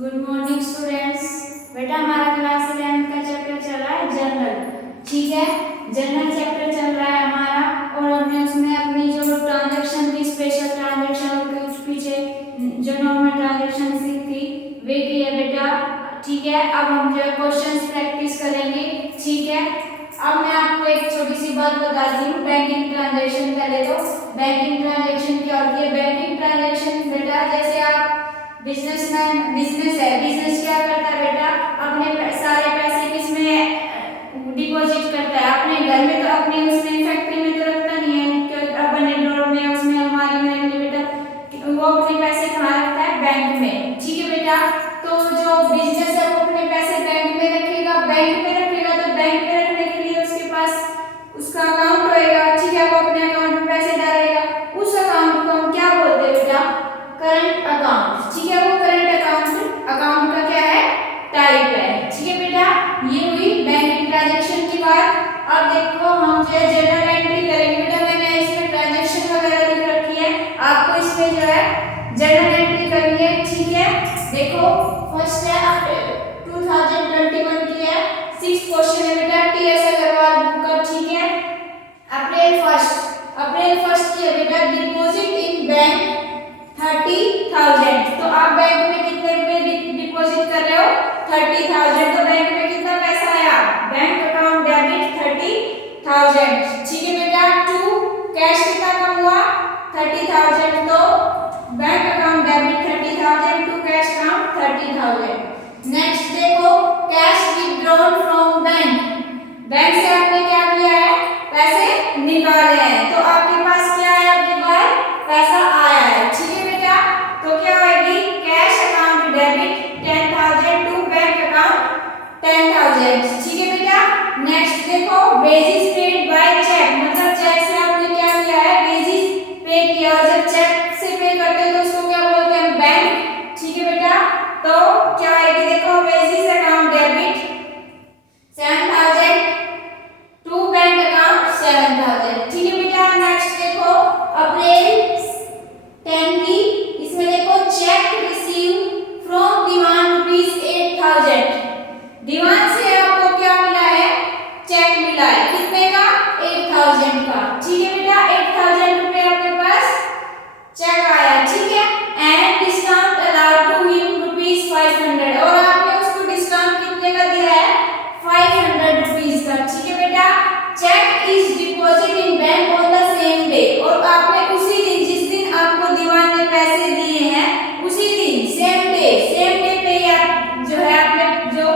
Good morning students. बेटा हमारा class 11 का चैप्टर चल रहा है जनरल। ठीक है, जनरल चैप्टर चल रहा है हमारा और हमने उसमें अपनी जो ट्रांजैक्शन थी, स्पेशल ट्रांजैक्शन और कुछ पीछे जो नॉर्मल ट्रांजैक्शन थी वे की है बेटा। ठीक है, अब हम जो क्वेश्चंस प्रैक्टिस करेंगे। ठीक है, अब मैं आपको एक छोटी सी बात बताती हूँ। बैंकिंग ट्रांजैक्शन पहले तो बैंकिंग ट्रांजैक्शन क्या होती है। बैंकिंग ट्रांजैक्शन बेटा जैसे आप बिजनेसमैन बिजनेस है, बिजनेस क्या करता है बेटा, अपने सारे पैसे किसमें डिपॉजिट करता है, अपने घर में तो अपने उसमें फैक्ट्री में तो रखता नहीं है, अपने ड्रॉर में उसमें अलमारी में रख ले बेटा। वो अपने पैसे कहाँ रखता है, बैंक में। ठीक है बेटा, तो जो बिजनेस है वो अपने पैसे बैंक में रखेगा। बैंक में रखेगा तो बैंक में रखने के लिए उसके पास उसका अकाउंट होएगा। ठीक है, वो अपने अकाउंट में पैसे डालेगा। उस अकाउंट को हम क्या बोलते हैं बेटा, करंट अकाउंट। ठीक है, वो करंट अकाउंट का क्या है, टाइप है। ठीक है बेटा, ये हुई बैंकिंग ट्रांजैक्शन की बात। अब देखो हम जो है जर्नल एंट्री करेंगे बेटा। मैंने इसमें ट्रांजैक्शन वगैरह लिख रखी है, आपको इसमें जो है जर्नल एंट्री करनी है। ठीक है, देखो फर्स्ट है 2021 की है, 6 क्वेश्चन है बेटा, टीएस अग्रवाल बुक का। ठीक है, अप्रैल फर्स्ट की है बेटा। Deposit in bank 30,000। तो आप बैंक में कितने रुपए डिपॉजिट कर रहे हो, 30,000। तो बैंक में कितना पैसा आया, बैंक अकाउंट डेबिट 30,000। ठीक है बेटा, टू कैश कितना कम हुआ 30,000, तो bank account debit 30,000 to cash account 30,000। Next देखो cash withdrawn from bank. Bank से आपने क्या किया है, पैसे निकाले हैं, तो आपके पास क्या है, आपके पास पैसा आया है। ठीक है बेटा, तो क्या होगी, cash account debit 10,000 to bank account 10,000। ठीक है बेटा, नेक्स्ट देखो वेजेस पेड बाय चेक। मतलब चेक से आपने क्या किया है, वेजेस पे किया। और जब चेक से पे करते हैं तो उसको क्या बोलते हैं, बैंक। ठीक है बेटा, तो क्या आएगी, देखो wages account debit 7,000 to bank account 7,000। ठीक है बेटा, नेक्स्ट देखो अप्रैल 10 की, इसमें देखो चेक रिसीव फ्रॉम दीवान ₹8,000। दीवान से आपको क्या मिला है, चेक मिला है, कितने का, 8,000 का। ठीक है बेटा, 8,000 रुपए आपके पास चेक आया। ठीक है, and discount allowed to him ₹500। और आपने उसको डिस्काउंट कितने का दिया है, 500 रुपीज का। ठीक है बेटा, cheque is deposit in bank on the same day. और आपने उसी दिन, जिस दिन आपको दीवान ने पैसे दिए हैं, उसी दिन सेम डे पे आप जो है आपने जो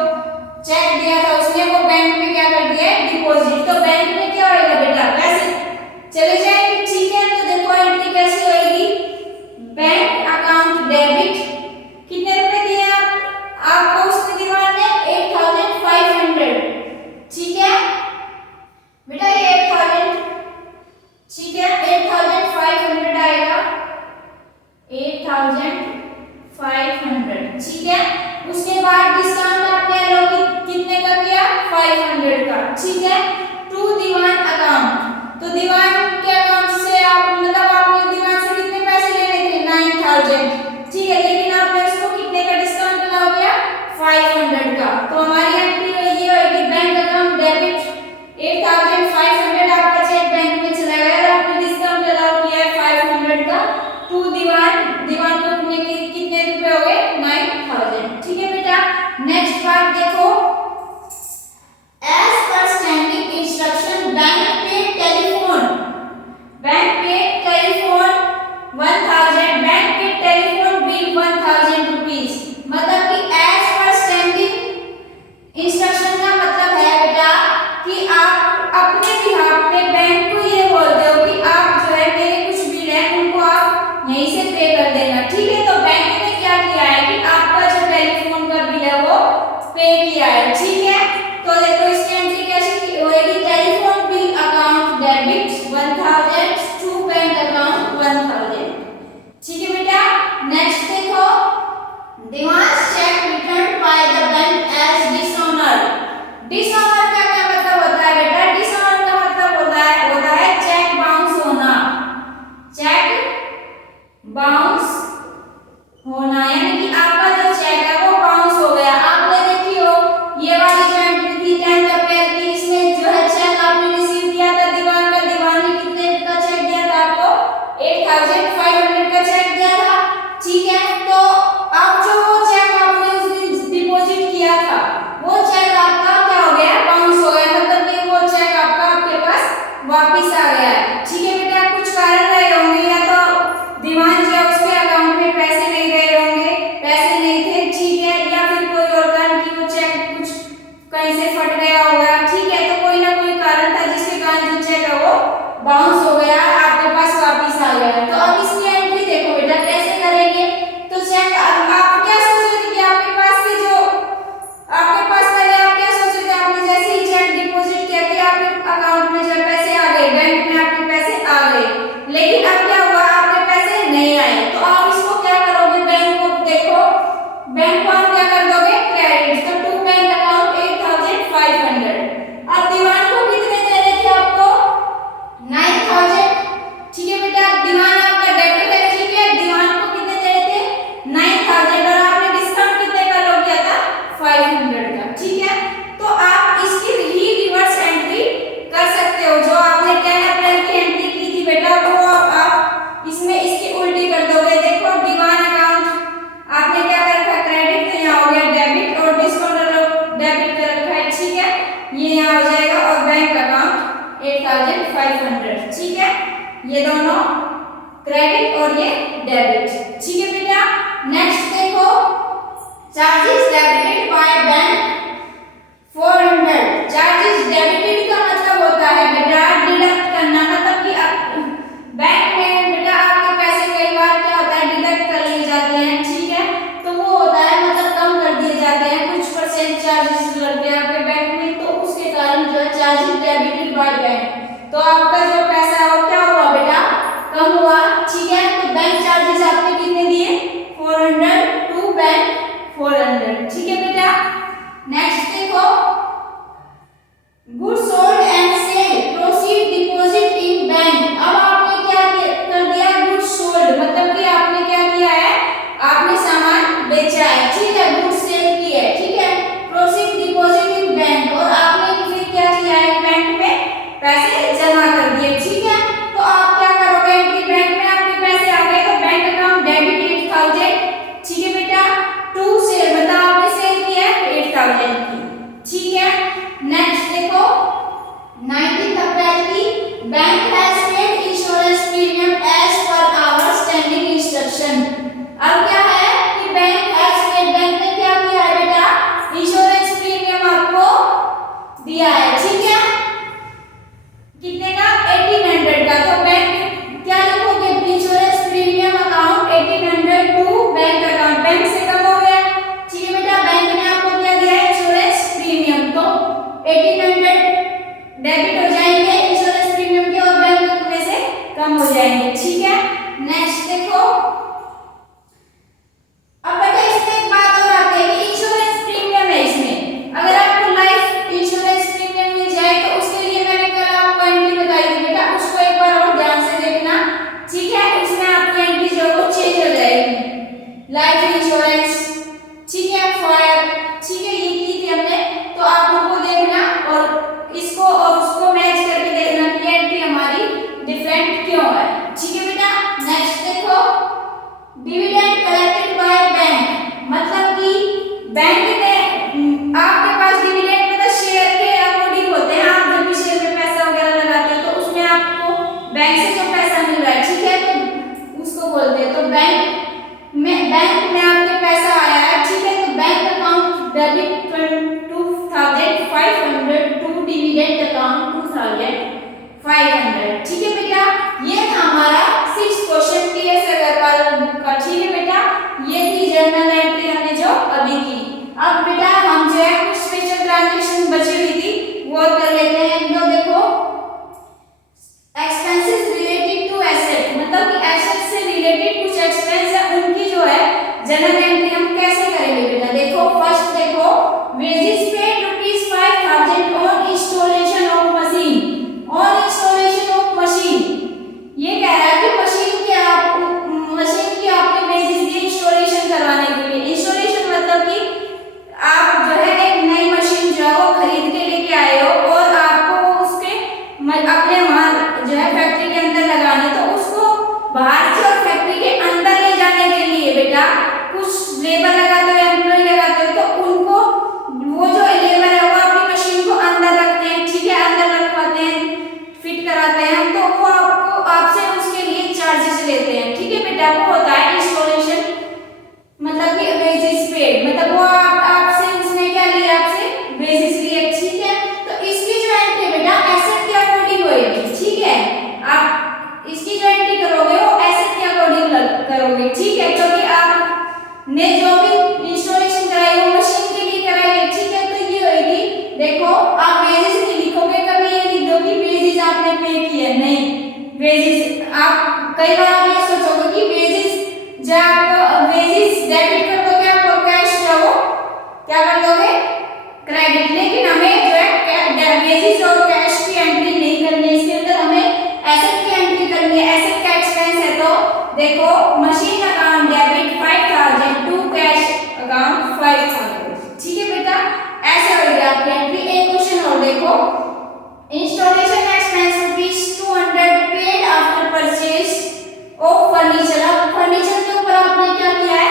चेक दिया था उसने वो बैंक में क्या कर दिया है, डिपॉजिट। तो बैंक में क्या होएगा बेटा, पैसे चले जाएंगे। ठीक है, तो देखो एंट्री कैसे होएगी, बैंक अकाउंट डेबिट कितने रुपए दिए आपको उसने दीवान ने, 8,500। ठीक है बेटा, ये 8,000, ठीक है 8,500 आएगा, 8,500। ठीक है, उसके बाद डिस्काउंट आपने अलाउ कितने का किया, 500 का। ठीक है, टू दीवान अकाउंट। तो दीवान के अकाउंट से आप मतलब आपने दीवान से कितने पैसे लेने थे, 9,000। ठीक है, लेकिन आपने उसको कितने का डिस्काउंट अलाउ किया, 500 का। तो हमारी एंट्री ये होगी, बैंक अकाउंट डेबिट 8,500, आपका चेक बैंक में चला गया और आपने डिस्काउंट अलाउ किया है 500 का। टू दीवान को कितने रुपए हो गए, 9,000। ठीक है बेटा, नेक्स्ट पार्ट देखो, as per standing instruction bank pay telephone 1,000, bank pay telephone bill 1,000 rupees. मतलब कि एज पर स्टैंडिंग इंस्ट्रक्शन का मतलब है बेटा कि आप अपने बिहाफ पे बैंक को ये बोलते हो कि आप जो है मेरे कुछ बिल है उनको आप यहीं से पे कर देना। ठीक है, तो बैंक ने क्या किया है कि आपका जो टेलीफोन का बिल है वो पे किया है। ठीक है, तो देखो इसकी एंट्री कैसे होएगी, telephone bill account debit 1,000 to bank account 1,000। ठीक है बेटा, नेक्स्ट देखो Diwan cheque return by the bank as dishonoured. Dishonour का क्या मतलब होता है बेटा, डिसऑनर का मतलब होता है चेक बाउंस होना। चेक बाउंस होना यानी कि आपका जो चेक है वो 8500 का चेक दिया था, ठीक है। तो अब जो वो चेक आपने उस दिन डिपॉजिट किया था, वो चेक आपका क्या हो गया, बाउंस हो गया, मतलब कि वो चेक आपका आपके पास वापस आ गया है, ठीक है बेटा। कुछ कारण रहे होंगे, या तो दीवान जी उसके अकाउंट में पैसे नहीं गए होंगे, पैसे नहीं थे, ठीक है, या फिर कोई और कारण कि वो चेक कुछ कहीं से फट गया होगा, ठीक है। तो कोई ना कोई कारण था जिसके कारण जो चेक है वो बाउंस हो गया, आपके पास वापस आ गया। तो अब इसकी एंट्री देखो बेटा कैसे करेंगे। तो चेक आप क्या सोच रहे थे कि आपके पास से जो आपके पास पहले आप क्या सोच रहे थे, आपने जैसे ही चेक डिपॉजिट किया कि आपके अकाउंट में जो पैसे आ गए, बैंक में आपके पैसे आ गए, लेकिन अब क्या हुआ, आपके पैसे नहीं आए। तो आप इसको क्या करोगे, बैंक को देखो, बैंक को आप क्या कर दोगे, क्रेडिट। तो टू बैंक अकाउंट 8500। अब दीवान को कितने देने थे आपको, 9000, ठीक है बेटा। दीवान आपका डेबिट है, ठीक है, दीवान को कितने देने थे, 9000, और आपने डिस्काउंट कितने का लो किया था, 500 का, ठीक है। तो आप इसकी ही रिवर्स एंट्री कर सकते हो, जो आपने 10 अप्रैल की एंट्री की थी बेटा, वो आप इसमें इसकी उल्टी कर दोगे। देखो दीवान अकाउंट आपने क्या कर रखा है, क्रेडिट, तो यहाँ हो गया डेबिट, और डिस्काउंट डेबिट कर रखा है, ठीक है, ये यहाँ हो जाएगा, और बैंक अकाउंट 8500, ठीक है, ये दोनों क्रेडिट और ये डेबिट, ठीक है बेटा। नेक्स्ट देखो, charges debited by bank 400। Charges debited का मतलब होता है बेटा डिडक्ट करना, मतलब कि बैंक में बेटा आपके पैसे कई बार क्या होता है, डिडक्ट कर लिए जाते हैं, ठीक है। तो वो होता है मतलब कम कर दिए जाते हैं, कुछ परसेंट चार्जेस लगते हैं आपके बैंक में, तो उसके कारण जो है चार्जेस डेबिटेड बाय बैंक, तो आपका जो पैसा है वो क्या हुआ बेटा, कम हुआ, ठीक है। तो बैंक चार्जेस आपने कितने दिए, 400, टू बैंक 400, ठीक है बेटा। नेक्स्ट देखो, goods sold and cell proceed deposit in bank. अब आपने क्या कर दिया, गुड्स सोल्ड, मतलब कि आपने क्या किया है, आपने सामान बेचा है, ठीक है, गुड्स सेल की है, ठीक है, प्रोसीड डिपॉजिट इन बैंक, और आपने फिर क्या किया है, बैंक में पैसे जमा कर दिए, ठीक है। तो आप क्या करोगे, एंट्री बैंक में आपके पैसे आ गए, तो बैंक अकाउंट डेबिट 8000, ठीक है बेटा, टू सेल, मतलब आपने सेल किया है 8000 की, ठीक है। नेक्स्ट देखो, 19 अप्रैल की, bank has paid insurance premium as per our standing instruction. अब क्या है कि बैंक हैज पेड, बैंक ने क्या किया है बेटा, इंश्योरेंस प्रीमियम आपको दिया है, ठीक है, कितने का, 1800 का। तो बैंक क्या लिखोगे, insurance premium account 1800 to bank account, bank से कम हो गया, ठीक है बेटा, बैंक ने आपको क्या दिया है, इंश्योरेंस प्रीमियम, तो 1800 डेबिट हो जाएंगे इंश्योरेंस प्रीमियम के, और बैंक में से कम हो जाएंगे, ठीक है। नेक्स्ट देखो, अब बेटा इसमें एक बात और आती है कि इंश्योरेंस प्रीमियम है, इसमें अगर आपको लाइफ इंश्योरेंस प्रीमियम मिल जाए तो उसके लिए मैंने कल आपको एंट्री बताई थी बेटा, उसको एक बार और ध्यान से देखना, ठीक है। इसमें आपकी एंट्री जो है वो चेंज हो जाएगी, लाइफ इंश्योरेंस, ठीक है, फायर, ठीक है, ये की थी हमने, तो आप उनको देखना और इसको और उसको मैच करके देखना कि एंट्री हमारी डिफरेंट क्यों है, ठीक है बेटा। नेक्स्ट देखो, डिविडेंड कलेक्टेड बाय बैंक, मतलब कि बैंक ने आपके पास डिविडेंड मतलब शेयर के अकॉर्डिंग होते हैं, आप जब भी शेयर में पैसा वगैरह लगाते हो तो उसमें आपको बैंक से जो पैसा मिल रहा है, ठीक है, तो उसको बोलते हैं। तो बैंक में आपके पैसा आया है, ठीक है, तो bank account debit 2500 to dividend account 2500, ठीक है बेटा। ये था हमारा 6 क्वेश्चन टीएस अग्रवाल बुक का, ठीक है बेटा, ये थी जर्नल एंट्री हमने जो अभी की। अब बेटा हम जो है कुछ स्पेशल ट्रांजैक्शन बची हुई थी वो कर लेते हैं। तो देखो, एक्सपेंसेस रिलेटेड टू एसेट, मतलब कि एसेट से रिलेटेड कुछ एक्सपेंस है, उनकी जो है जर्नल एंट्री हम कैसे करेंगे बेटा। देखो फर्स्ट देखो, wages paid ₹5000 on installation of machine, on installation of machine, ये कह रहा है कि मशीन की आपने वेजेस दिए इंस्टॉलेशन करवाने के लिए। इंस्टॉलेशन मतलब कि आप जो है एक नई मशीन जो है वो खरीद के बेटा कुछ लेबर लगाते हो, एम्प्लॉय लगाते हो, तो उनको वो जो लेबर है वो अपनी मशीन को अंदर रखते हैं, ठीक है, अंदर रखवाते हैं, फिट कराते हैं, तो वो आपको आपसे उसके लिए चार्जेस लेते हैं, ठीक है बेटा। वो होता है इंस्टॉलेशन, मतलब कि वेजेस पेड, मतलब वो आपसे उसने क्या लिया, आपसे वेजेस लिए, ठीक है। तो इसकी जो एंट्री बेटा एसेट के अकॉर्डिंग होगी, ठीक है। आप इसकी जो एंट्री करोगे वो एसेट के अकॉर्डिंग करोगे, ठीक है, क्योंकि आपने जो भी इंस्टॉलेशन कराई वो मशीन के लिए कराई है, ठीक है। तो ये होगी, देखो आप वेजेस नहीं लिखोगे, कभी ये लिख दो कि वेजेस आपने पे किए, नहीं, वेजेस आप कई बार आप ये सोचोगे कि वेजेस जब आप वेजेस डेबिट कर दोगे आपको कैश जो वो क्या कर दोगे, क्रेडिट, लेकिन हमें जो है वेजेस और कैश की एंट्री नहीं करनी है, इसके अंदर हमें एसेट की एंट्री करनी है। एसेट का एक्सपेंस है तो देखो machine account debit 5000 to cash account 5000, ठीक है बेटा, ऐसे होगी आपकी एंट्री। एक क्वेश्चन और देखो, installation expense ₹200 paid after purchase of furniture. अब फर्नीचर के ऊपर आपने क्या किया है,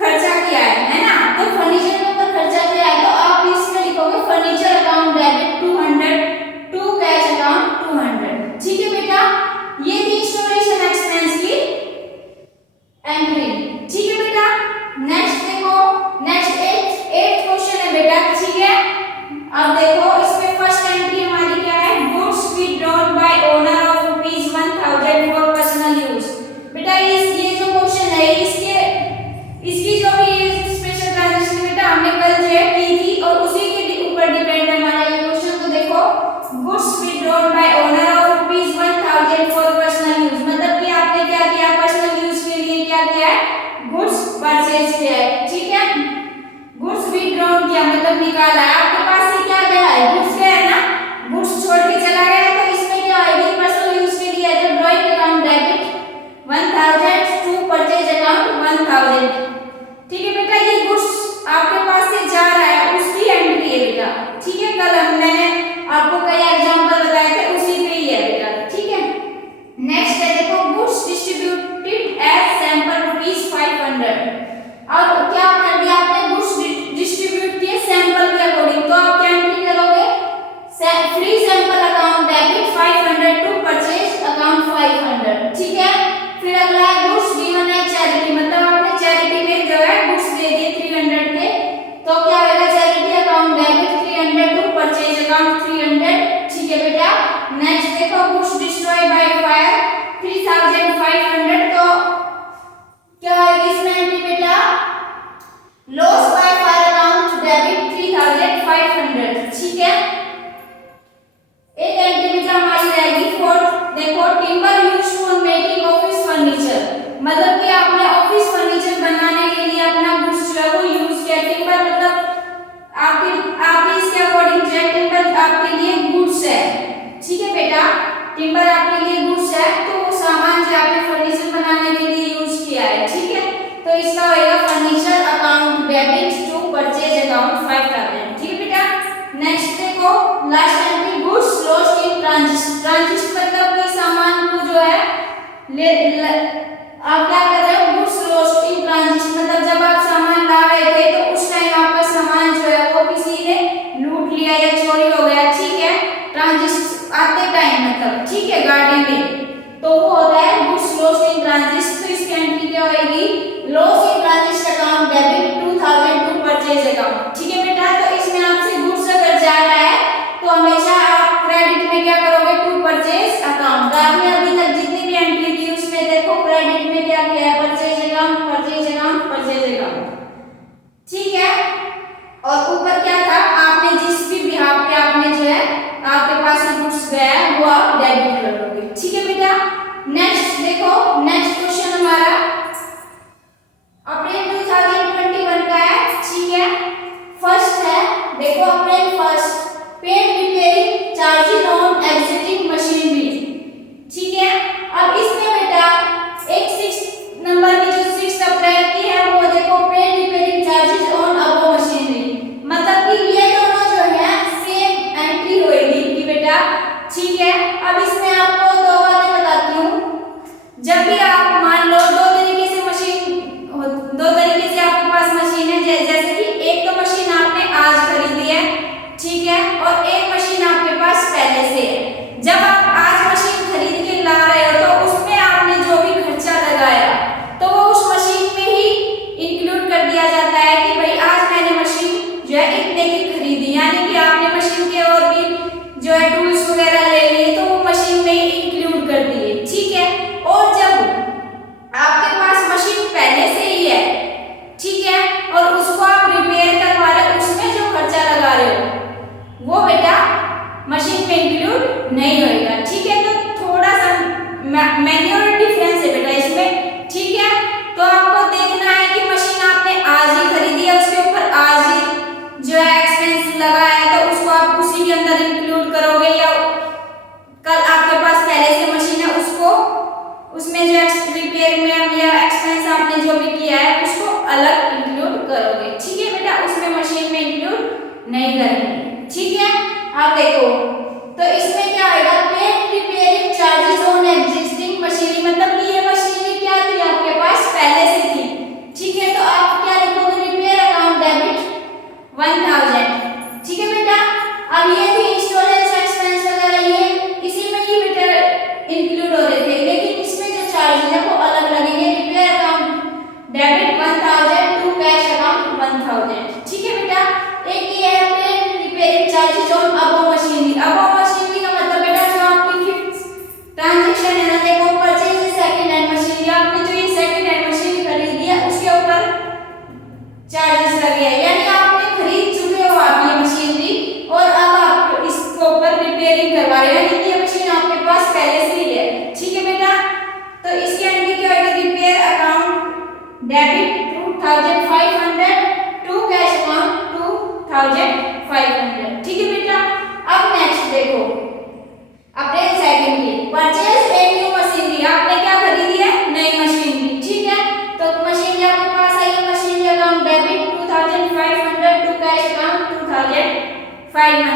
खर्चा किया है ना, तो फर्नीचर के ऊपर खर्चा किया है तो आप इसमें लिखोगे furniture account debit 200 to cash account 200, ठीक है बेटा। ये थी इंस्टॉलेशन एक्सपेंस की एंट्री, ठीक है बेटा। नेक्स्ट देखो, नेक्स्ट 8th क्वेश्चन है बेटा, ठीक है। अब देखो इसमें फर्स्ट एंट्री हमारी क्या है, goods withdrawn bye owner of ₹1000 for personal use. बेटा ये जो क्वेश्चन है इसकी जो भी स्पेशल ट्रांजैक्शन बेटा हमने कल जो है की थी और उसी के ऊपर डिपेंड है हमारा ये क्वेश्चन। तो देखो goods withdrawn bye owner of ₹1000 for personal use, मतलब कि आपने क्या किया, पर्सनल यूज के लिए क्या किया है, गुड्स परचेज किया है, ठीक है। गुड्स विथड्रॉन किया मतलब निकाला है, आपके पास से क्या गया है, गुड्स गया है ना, गुड्स छोड़ के चला गया, तो इसमें क्या आएगी, पर्सनल यूज के लिए तो drawing account debit 1000 to purchase account 1000, ठीक है बेटा। ये गुड्स आपके पास से जा रहा है उसकी एंट्री है बेटा, ठीक है, कल हमने आपको कई एग्जांपल बताए थे उसी पे ही है बेटा, ठीक है। नेक्स्ट है देखो, गुड्स डिस्ट्रीब्यूटेड एज सैंपल ₹500, और क्या कर दिया आपने, गुड्स डिस्ट्रीब्यूट किए सैंपल के अकॉर्डिंग, तो आप क्या एंट्री करोगे, free sample account debit 500 to purchase account 500, ठीक है। फिर अगला है गुड्स गिवन एज चैरिटी, मतलब आपने चैरिटी में जो है गुड्स दे दिए 300 के, तो क्या होगा, charity account debit 300 to purchase account 300, ठीक है बेटा। नेक्स्ट देखो, गुड्स डिस्ट्रॉय बाय फायर 3500, तो क्या होगी इसमें एंट्री बेटा, loss by fire account debit 3500, ठीक है। एक एंट्री बेटा हमारी रहेगी 4th, देखो timber used for making office furniture, मतलब कि आपने ऑफिस फर्नीचर बनाने के लिए अपना गुड्स जो है वो यूज किया। टिम्बर मतलब आपके इसके अकॉर्डिंग जो है टिम्बर आपके लिए गुड्स है, ठीक है बेटा, टिम्बर आपके लिए गुड्स है, तो वो सामान जो आपने फर्नीचर बनाने के लिए यूज किया है, ठीक है। तो इसका होगा furniture account debit to purchase account 5000, ठीक है बेटा। नेक्स्ट देखो last entry, goods lost in transit, मतलब कि सामान को जो है आप क्या कर रहे हो, गुड्स लॉस्ट इन ट्रांजिट, मतलब जब आप सामान ला रहे थे तो उस टाइम आपका सामान जो है वो किसी ने लूट लिया या चोरी हो गया, ठीक है, ट्रांजिट आते टाइम मतलब, ठीक है, गाड़ी में, तो वो होता है गुड्स लॉस्ट इन ट्रांजिट। तो इसकी एंट्री क्या होगी, loss in transit account debit 2000 to purchase account, ठीक है बेटा। तो इसमें आपसे गुड्स अगर जा रहा है तो हमेशा आप क्रेडिट में क्या करोगे, टू परचेज अकाउंट। आपने अभी तक जितनी भी एंट्री की उसमें देखो क्रेडिट में क्या किया है, purchase account, purchase account, purchase account, ठीक है। और ऊपर क्या था, आपने जिस भी बिहाफ पे आपने जो है आपके पास से गुड्स गया है वो आप डेबिट कर लोगे, ठीक है बेटा। नेक्स्ट देखो, नेक्स्ट क्वेश्चन हमारा अप्रैल 2021 का है, ठीक है। फर्स्ट है देखो, अप्रैल 1 paid repairing charges on existing machinery, ठीक है। अब इसमें बेटा एक 6 नंबर की जो 6 अप्रैल की है वो देखो, paid repairing charges on above machinery, मतलब कि ये दोनों जो है सेम एंट्री होगी कि बेटा, ठीक है। अब इसमें आपको दो बातें बताती हूँ, जब भी आप मान लो दो तरीके से मशीन उसमें जो रिपेयर में या एक्सपेंस आपने जो भी किया है उसको अलग इंक्लूड करोगे, ठीक है बेटा, उसमें मशीन में इंक्लूड नहीं करेंगे, ठीक है। आप देखो तो इसमें क्या आएगा, paid repairing charges on existing machinery, मतलब कि ये मशीनरी क्या थी आपके पास पहले से थी, ठीक है। तो आप क्या लिखोगे, रिपेयर अकाउंट डेबिट 1000, ठीक है बेटा। अब ये थी इंश्योरेंस एक्सपेंस वगैरह, ये इसी में ही बेटा इंक्लूड हो रहे थे, लेकिन इसमें जो चार्जेस है वो अलग लगेंगे। Repair account debit 1000 to cash account 1000, ठीक है बेटा। एक ये है paid repairing charges on above machinery. Above machinery का मतलब बेटा जो आपकी फिक्स ट्रांजैक्शन है ना, देखो परचेज सेकंड हैंड मशीनरी, आपने जो ये सेकंड हैंड मशीनरी खरीदी है उसके ऊपर चार्जेस लगे हैं, यानी आपने खरीद चुके हो आप ये मशीनरी और अब आप इसके ऊपर रिपेयरिंग करवा रहे हो, यानी कि ये मशीन आपके पास पहले से ही है, ठीक है बेटा। तो इसके अंदर क्या होगा, repair account debit 2500 to cash account 2500, ठीक है बेटा। अब नेक्स्ट देखो अपने सेकंड की परचेज ए न्यू मशीनरी, आपने क्या खरीदी है, नई मशीनरी, ठीक है। तो मशीनरी आपके पास आई, machinery account debit 2500 to cash account 2500,